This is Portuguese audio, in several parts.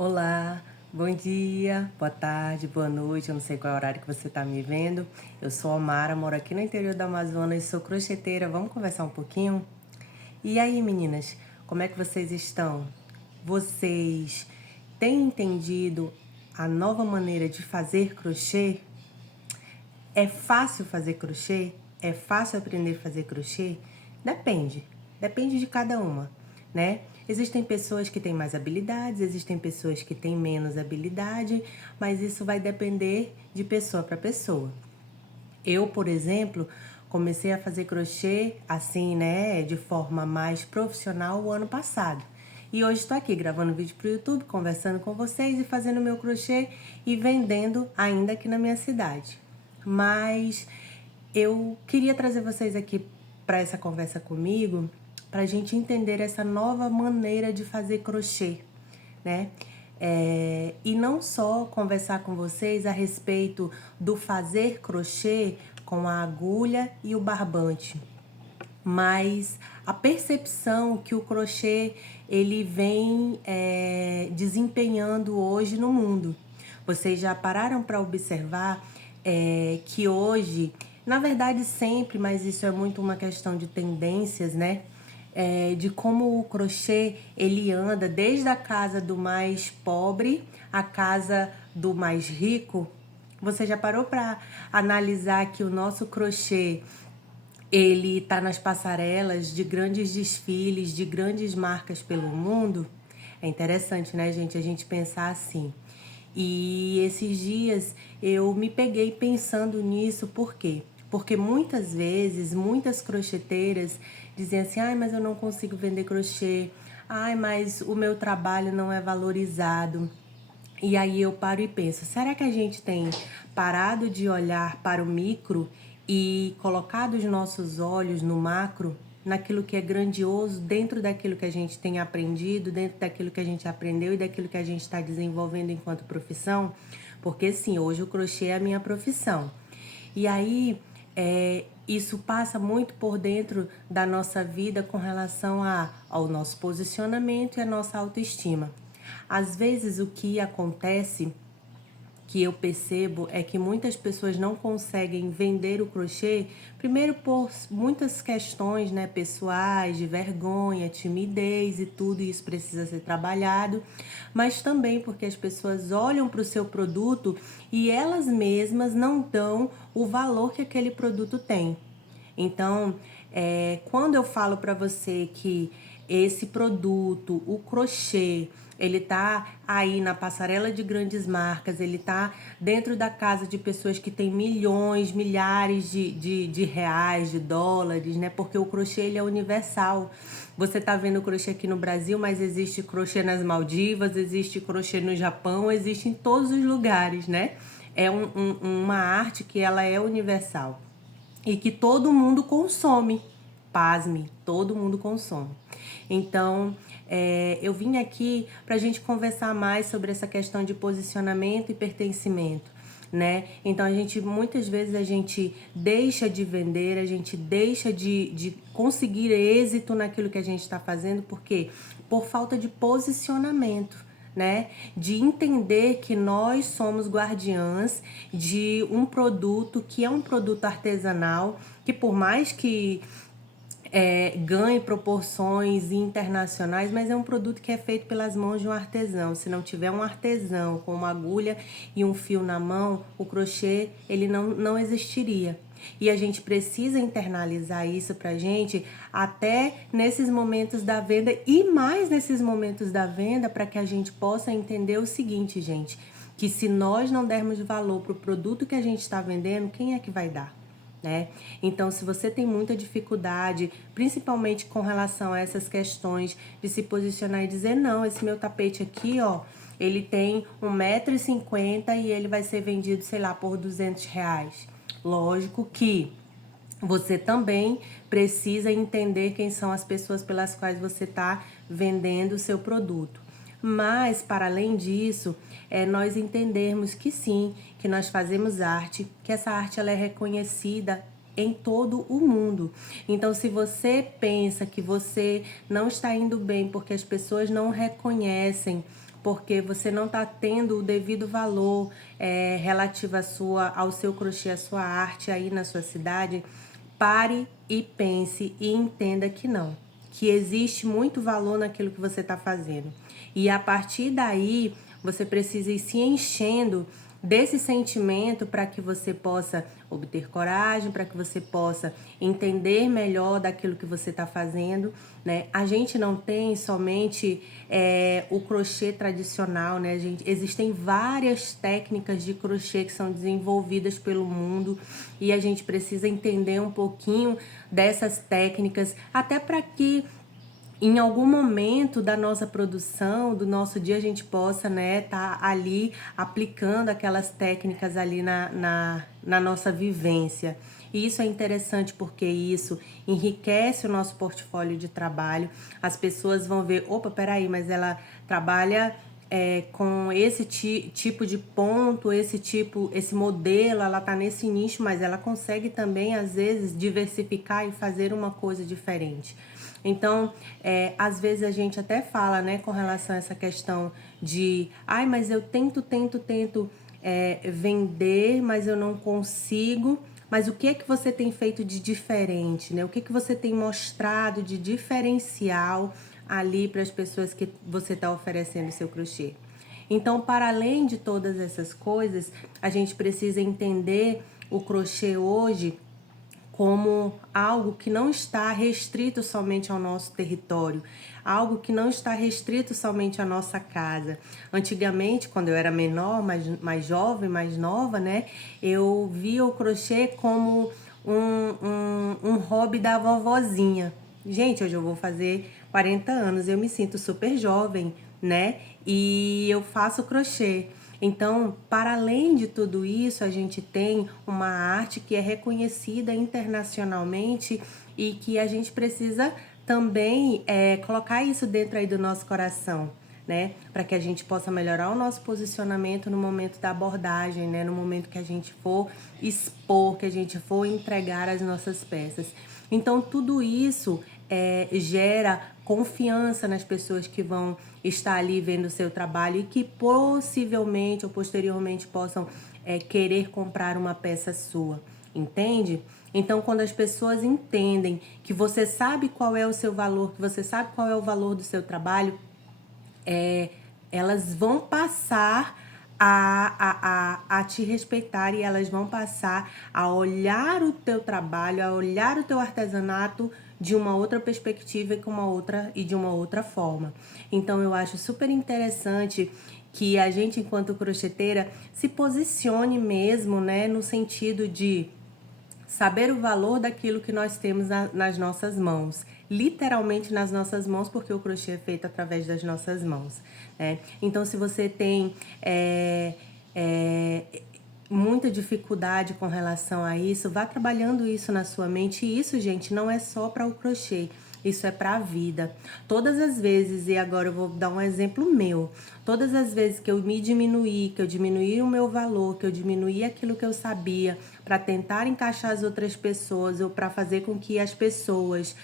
Olá, bom dia, boa tarde, boa noite, eu não sei qual é o horário que você está me vendo. Eu sou a Omara, moro aqui no interior do Amazonas, sou crocheteira, vamos conversar um pouquinho? E aí, meninas, como é que vocês estão? Vocês têm entendido a nova maneira de fazer crochê? É fácil fazer crochê? É fácil aprender a fazer crochê? Depende de cada uma, né? Existem pessoas que têm mais habilidades, existem pessoas que têm menos habilidade, mas isso vai depender de pessoa para pessoa. Eu, por exemplo, comecei a fazer crochê assim, né, de forma mais profissional o ano passado. E hoje estou aqui gravando vídeo para o YouTube, conversando com vocês e fazendo meu crochê e vendendo ainda aqui na minha cidade. Mas eu queria trazer vocês aqui para essa conversa comigo, para a gente entender essa nova maneira de fazer crochê, né? E não só conversar com vocês a respeito do fazer crochê com a agulha e o barbante, mas a percepção que o crochê ele vem desempenhando hoje no mundo. Vocês já pararam para observar que hoje, na verdade sempre, mas isso é muito uma questão de tendências, né? De como o crochê ele anda desde a casa do mais pobre à casa do mais rico. Você já parou para analisar que o nosso crochê ele tá nas passarelas de grandes desfiles, de grandes marcas pelo mundo? É interessante, né, gente, a gente pensar assim. E esses dias eu me peguei pensando nisso, por quê? Porque muitas vezes, muitas crocheteiras dizem assim, ai, mas eu não consigo vender crochê, ai, mas o meu trabalho não é valorizado. E aí eu paro e penso, será que a gente tem parado de olhar para o micro e colocado os nossos olhos no macro, naquilo que é grandioso, dentro daquilo que a gente tem aprendido, dentro daquilo que a gente aprendeu e daquilo que a gente está desenvolvendo enquanto profissão? Porque sim, hoje o crochê é a minha profissão. E aí, isso passa muito por dentro da nossa vida com relação ao nosso posicionamento e à nossa autoestima. Às vezes, o que acontece, que eu percebo, é que muitas pessoas não conseguem vender o crochê, primeiro por muitas questões, né, pessoais, de vergonha, timidez e tudo isso precisa ser trabalhado, mas também porque as pessoas olham para o seu produto e elas mesmas não dão o valor que aquele produto tem. Então, quando eu falo para você que esse produto, o crochê, ele tá aí na passarela de grandes marcas, ele tá dentro da casa de pessoas que têm milhões, milhares de reais, de dólares, né? Porque o crochê, ele é universal. Você tá vendo o crochê aqui no Brasil, mas existe crochê nas Maldivas, existe crochê no Japão, existe em todos os lugares, né? É uma arte que ela é universal e que todo mundo consome. Pasme, todo mundo consome. Então, eu vim aqui para a gente conversar mais sobre essa questão de posicionamento e pertencimento, né? Então, muitas vezes a gente deixa de vender, a gente deixa de conseguir êxito naquilo que a gente está fazendo, porque por falta de posicionamento, né? De entender que nós somos guardiãs de um produto que é um produto artesanal, que por mais que ganhe proporções internacionais, mas é um produto que é feito pelas mãos de um artesão. Se não tiver um artesão com uma agulha e um fio na mão, o crochê ele não existiria. E a gente precisa internalizar isso pra gente até nesses momentos da venda e mais nesses momentos da venda, para que a gente possa entender o seguinte, gente, que se nós não dermos valor pro produto que a gente está vendendo, quem é que vai dar? Né? Então, se você tem muita dificuldade, principalmente com relação a essas questões de se posicionar e dizer, não, esse meu tapete aqui, ó, ele tem 1,50 m e ele vai ser vendido, sei lá, por R$ 200. Lógico que você também precisa entender quem são as pessoas pelas quais você está vendendo o seu produto. Mas, para além disso, nós entendermos que sim, que nós fazemos arte, que essa arte ela é reconhecida em todo o mundo. Então, se você pensa que você não está indo bem porque as pessoas não reconhecem porque você não está tendo o devido valor relativo ao seu crochê, à sua arte aí na sua cidade, pare e pense e entenda que não, que existe muito valor naquilo que você está fazendo. E a partir daí, você precisa ir se enchendo desse sentimento para que você possa obter coragem, para que você possa entender melhor daquilo que você está fazendo, né? A gente não tem somente o crochê tradicional, né, gente? Existem várias técnicas de crochê que são desenvolvidas pelo mundo e a gente precisa entender um pouquinho dessas técnicas, até para que em algum momento da nossa produção, do nosso dia, a gente possa, né, tá ali aplicando aquelas técnicas ali na nossa vivência. E isso é interessante porque isso enriquece o nosso portfólio de trabalho. As pessoas vão ver, opa, peraí, mas ela trabalha com esse tipo de ponto, esse modelo, ela tá nesse nicho, mas ela consegue também, às vezes, diversificar e fazer uma coisa diferente. Então, às vezes a gente até fala, né, com relação a essa questão de, ai, mas eu tento vender, mas eu não consigo. Mas o que é que você tem feito de diferente, né? O que é que você tem mostrado de diferencial ali para as pessoas que você está oferecendo o seu crochê? Então, para além de todas essas coisas, a gente precisa entender o crochê hoje como algo que não está restrito somente ao nosso território, algo que não está restrito somente à nossa casa. Antigamente, quando eu era menor, mais jovem, mais nova, né, eu via o crochê como um hobby da vovozinha. Gente, hoje eu vou fazer 40 anos, eu me sinto super jovem, né, e eu faço crochê. Então, para além de tudo isso, a gente tem uma arte que é reconhecida internacionalmente e que a gente precisa também colocar isso dentro aí do nosso coração, né? Para que a gente possa melhorar o nosso posicionamento no momento da abordagem, né? No momento que a gente for expor, que a gente for entregar as nossas peças. Então, tudo isso gera confiança nas pessoas que vão estar ali vendo o seu trabalho e que possivelmente ou posteriormente possam querer comprar uma peça sua, entende? Então, quando as pessoas entendem que você sabe qual é o seu valor, que você sabe qual é o valor do seu trabalho, elas vão passar a te respeitar e elas vão passar a olhar o teu trabalho, a olhar o teu artesanato de uma outra perspectiva e de uma outra forma. Então eu acho super interessante que a gente, enquanto crocheteira, se posicione mesmo, né, no sentido de saber o valor daquilo que nós temos nas nossas mãos, literalmente nas nossas mãos, porque o crochê é feito através das nossas mãos, né? Então, se você tem muita dificuldade com relação a isso, vá trabalhando isso na sua mente. E isso, gente, não é só para o crochê. Isso é para a vida. Todas as vezes, e agora eu vou dar um exemplo meu, todas as vezes que eu me diminuí, que eu diminuí o meu valor, que eu diminuí aquilo que eu sabia para tentar encaixar as outras pessoas ou para fazer com que as pessoas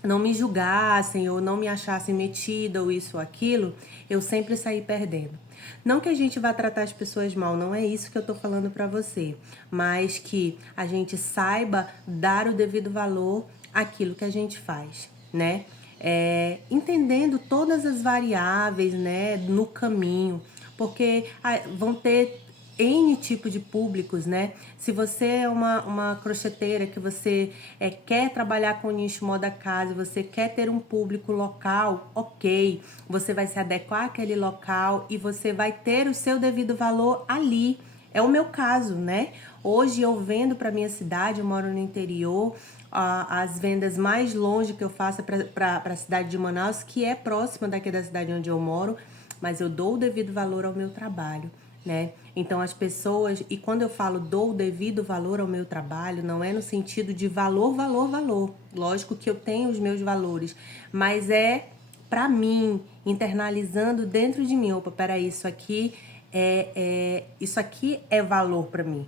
não me julgassem ou não me achassem metida ou isso ou aquilo, eu sempre saí perdendo. Não que a gente vá tratar as pessoas mal, não é isso que eu tô falando pra você, mas que a gente saiba dar o devido valor àquilo que a gente faz, né? Entendendo todas as variáveis, né, no caminho, porque vão ter N tipo de públicos, né? Se você é uma crocheteira que você quer trabalhar com nicho moda casa, você quer ter um público local, ok. Você vai se adequar àquele local e você vai ter o seu devido valor ali. É o meu caso, né? Hoje eu vendo para minha cidade, eu moro no interior, as vendas mais longe que eu faço é para a cidade de Manaus, que é próxima daqui da cidade onde eu moro, mas eu dou o devido valor ao meu trabalho, né? Então as pessoas, e quando eu falo dou o devido valor ao meu trabalho, não é no sentido de valor, valor, valor. Lógico que eu tenho os meus valores, mas é para mim, internalizando dentro de mim, opa, peraí, isso aqui é valor para mim.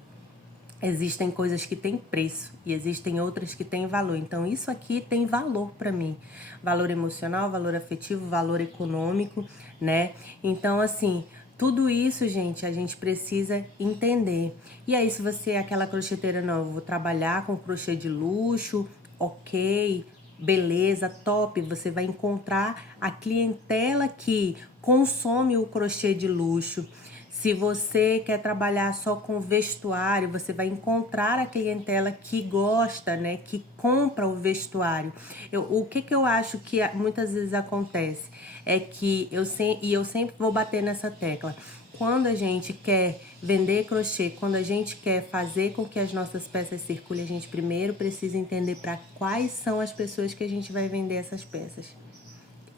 Existem coisas que têm preço e existem outras que têm valor. Então, isso aqui tem valor para mim. Valor emocional, valor afetivo, valor econômico, né? Então, assim, tudo isso, gente, a gente precisa entender. E aí, se você é aquela crocheteira, não, eu vou trabalhar com crochê de luxo, ok, beleza, top. Você vai encontrar a clientela que consome o crochê de luxo. Se você quer trabalhar só com vestuário, você vai encontrar a clientela que gosta, né, que compra o vestuário. O que eu acho que muitas vezes acontece é que eu sempre vou bater nessa tecla. Quando a gente quer vender crochê, quando a gente quer fazer com que as nossas peças circulem, a gente primeiro precisa entender para quais são as pessoas que a gente vai vender essas peças.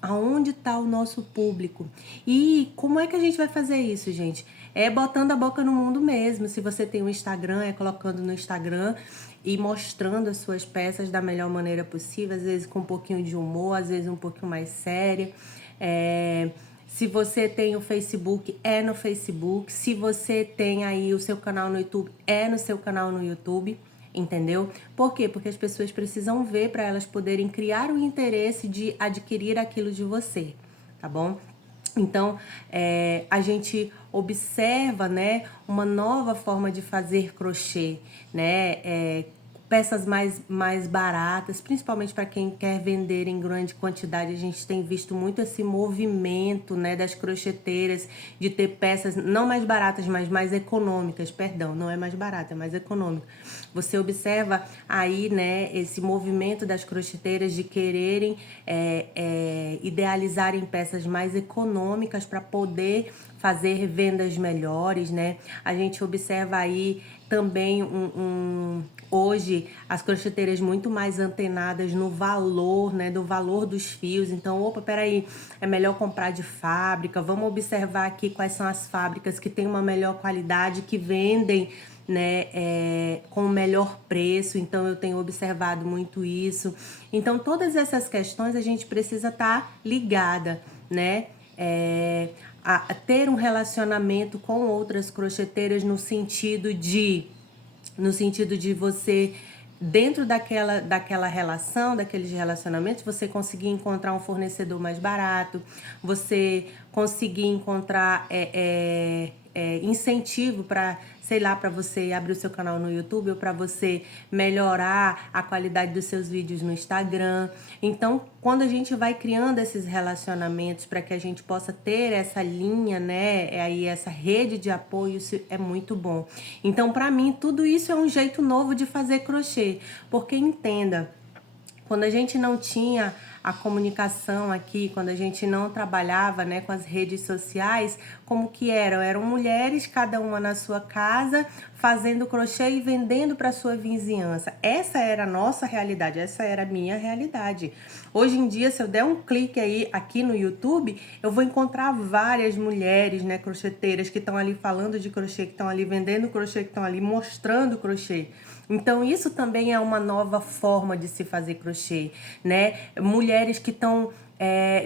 Aonde está o nosso público? E como é que a gente vai fazer isso, gente? É botando a boca no mundo mesmo. Se você tem um Instagram, é colocando no Instagram e mostrando as suas peças da melhor maneira possível, às vezes com um pouquinho de humor, às vezes um pouquinho mais séria. Se você tem o Facebook, é no Facebook. Se você tem aí o seu canal no YouTube, é no seu canal no YouTube. Entendeu? Por quê? Porque as pessoas precisam ver para elas poderem criar o interesse de adquirir aquilo de você, tá bom? Então, a gente observa, né, uma nova forma de fazer crochê, né? Peças mais baratas, principalmente para quem quer vender em grande quantidade. A gente tem visto muito esse movimento, né, das crocheteiras de ter peças não mais baratas, mas mais econômicas. Perdão, não é mais barata, é mais econômica. Você observa aí, né, esse movimento das crocheteiras de quererem idealizarem peças mais econômicas para poder fazer vendas melhores, né? A gente observa aí também hoje as crocheteiras muito mais antenadas no valor, né, do valor dos fios. Então, opa, peraí, é melhor comprar de fábrica. Vamos observar aqui quais são as fábricas que têm uma melhor qualidade, que vendem, né, com o melhor preço. Então, eu tenho observado muito isso. Então, todas essas questões a gente precisa estar ligada, né? A ter um relacionamento com outras crocheteiras no sentido de você, dentro daquela relação, daqueles relacionamentos, você conseguir encontrar um fornecedor mais barato, você conseguir encontrar incentivo para, sei lá, para você abrir o seu canal no YouTube ou para você melhorar a qualidade dos seus vídeos no Instagram. Então, quando a gente vai criando esses relacionamentos para que a gente possa ter essa linha, né, aí essa rede de apoio, isso é muito bom. Então, para mim, tudo isso é um jeito novo de fazer crochê, porque entenda, quando a gente não tinha a comunicação aqui, quando a gente não trabalhava, né, com as redes sociais, como que eram? Eram mulheres, cada uma na sua casa, fazendo crochê e vendendo para sua vizinhança. Essa era a nossa realidade, essa era a minha realidade. Hoje em dia, se eu der um clique aí aqui no YouTube, eu vou encontrar várias mulheres, né, crocheteiras que estão ali falando de crochê, que estão ali vendendo crochê, que estão ali mostrando crochê. Então, isso também é uma nova forma de se fazer crochê, né? Mulheres que estão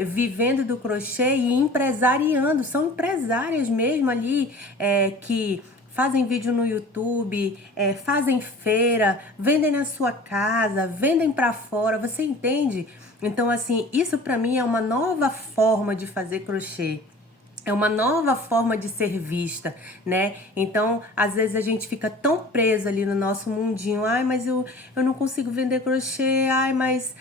vivendo do crochê e empresariando, são empresárias mesmo ali, que fazem vídeo no YouTube, fazem feira, vendem na sua casa, vendem para fora, você entende? Então, assim, isso para mim é uma nova forma de fazer crochê. É uma nova forma de ser vista, né? Então, às vezes a gente fica tão preso ali no nosso mundinho. Ai, mas eu não consigo vender crochê. Ai, mas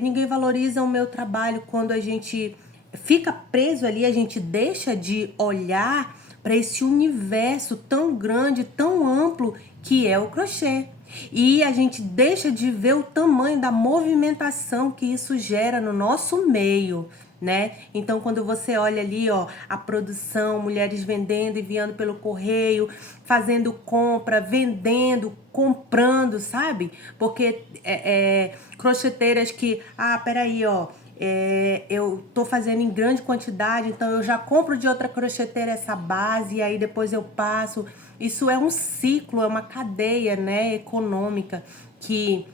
ninguém valoriza o meu trabalho. Quando a gente fica preso ali, a gente deixa de olhar para esse universo tão grande, tão amplo que é o crochê. E a gente deixa de ver o tamanho da movimentação que isso gera no nosso meio, né? Então, quando você olha ali, ó, a produção, mulheres vendendo, enviando pelo correio, fazendo compra, vendendo, comprando, sabe? Porque crocheteiras que, peraí, ó, eu tô fazendo em grande quantidade, então eu já compro de outra crocheteira essa base e aí depois eu passo. Isso é um ciclo, é uma cadeia, né, econômica, que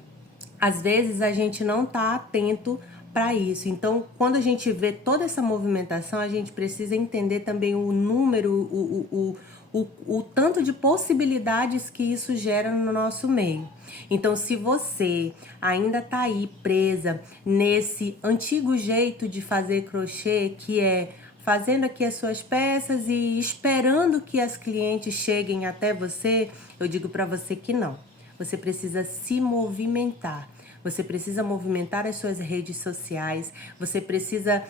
às vezes a gente não tá atento para isso. Então, quando a gente vê toda essa movimentação, a gente precisa entender também o número, o o tanto de possibilidades que isso gera no nosso meio. Então, se você ainda tá aí presa nesse antigo jeito de fazer crochê, que é fazendo aqui as suas peças e esperando que as clientes cheguem até você, eu digo para você que não. Você precisa se movimentar. Você precisa movimentar as suas redes sociais. Você precisa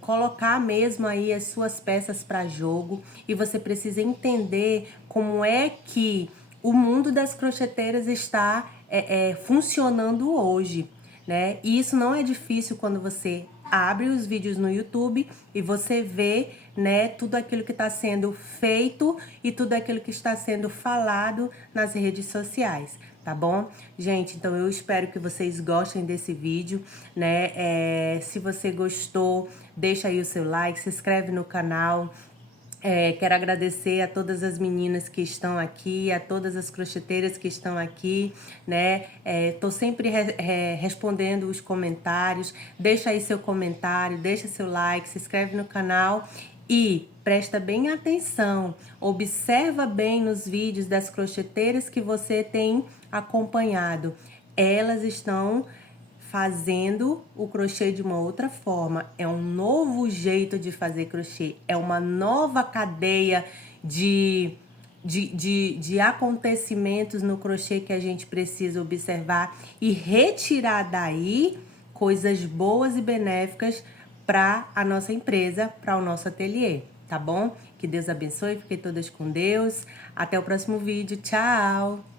colocar mesmo aí as suas peças para jogo. E você precisa entender como é que o mundo das crocheteiras está funcionando hoje, né? E isso não é difícil quando você abre os vídeos no YouTube e você vê, né, tudo aquilo que está sendo feito e tudo aquilo que está sendo falado nas redes sociais, tá bom? Gente, então eu espero que vocês gostem desse vídeo, né? Se você gostou, deixa aí o seu like, se inscreve no canal. Quero agradecer a todas as meninas que estão aqui, a todas as crocheteiras que estão aqui, né? Tô sempre respondendo os comentários. Deixa aí seu comentário, deixa seu like, se inscreve no canal e presta bem atenção. Observa bem nos vídeos das crocheteiras que você tem acompanhado. Elas estão fazendo o crochê de uma outra forma. É um novo jeito de fazer crochê. É uma nova cadeia de acontecimentos no crochê que a gente precisa observar e retirar daí coisas boas e benéficas para a nossa empresa, para o nosso ateliê, tá bom? Que Deus abençoe, fiquem todas com Deus. Até o próximo vídeo. Tchau!